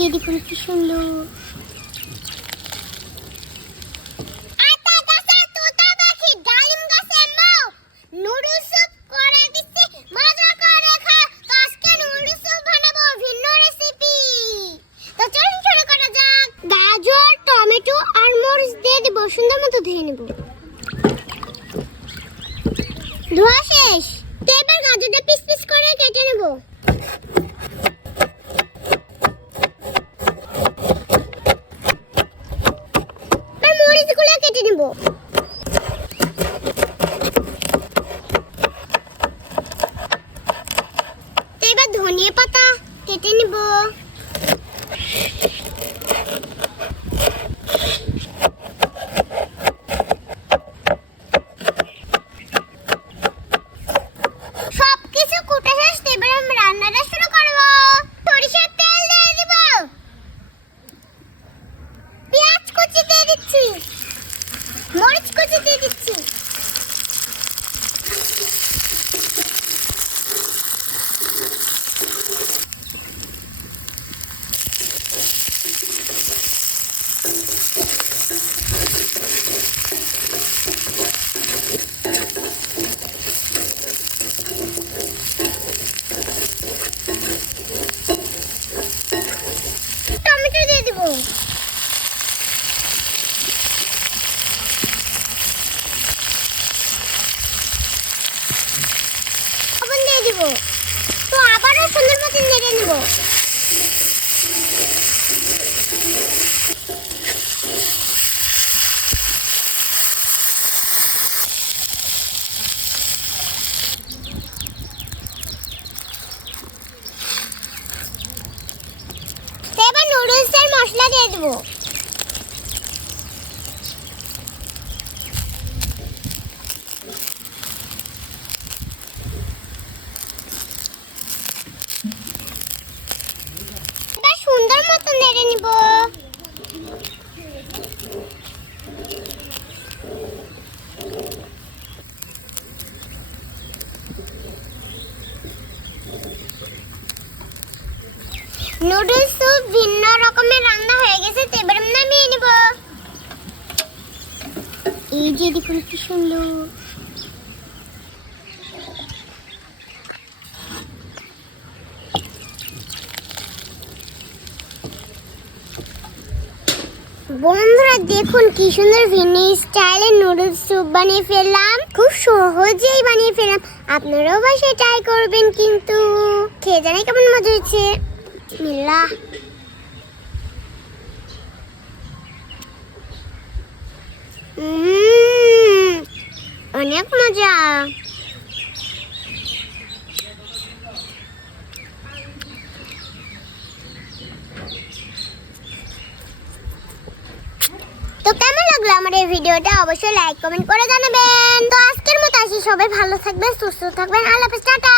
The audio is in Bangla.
যে দেখুন কি সুন্দর। গাজর, টমেটো আর মরিচ দিয়ে দিব, সুন্দর মতো ধুয়ে নেব। ধোয়া শেষ। তো এবার গাজরটা পিস পিস করে কেটে নেব। আর মরিচগুলো কেটে নেব। তো এবার ধনিয়া পাতা কেটে নেব। সবকিছু কুটে শেষ। এবার আমি রান্নাটা শুরু করব। সরিষার তেল দিয়ে দিব। পেঁয়াজ কুচি দিয়ে দিচ্ছি। মরিচ কুচি দিয়ে দিচ্ছি। টমেটো দিয়ে দিব। লবণ দিয়ে দিব। তো আবারও সুন্দর মতো নেড়ে নেব। এবার নুডলসের মশলা দিয়ে দেব। এবার সুন্দর মতো নেড়ে নিব। নুডলস স্যুপ ভিন্ন রকমের রান্না হয়ে গেছে। তো এবার আমি নামিয়ে নিব। এই যে দেখুন কি সুন্দর। বন্ধুরা দেখুন কি সুন্দর ভিন্ন স্টাইলের নুডলস স্যুপ বানিয়ে ফেললাম। খুব সহজেই বানিয়ে ফেললাম। আপনারাও বাসায় ট্রাই করবেন, কিন্তু খেয়ে জানাই কেমন মজা হয়েছে। বিসমিল্লাহ। অনেক মজা। তো কেমন লাগলো আমার এই ভিডিওটা অবশ্যই লাইক কমেন্ট করে জানাবেন। তো আজকের মতো আসি, সবাই ভালো থাকবেন, সুস্থ থাকবেন। আল্লাহ হাফেজ, টাটা।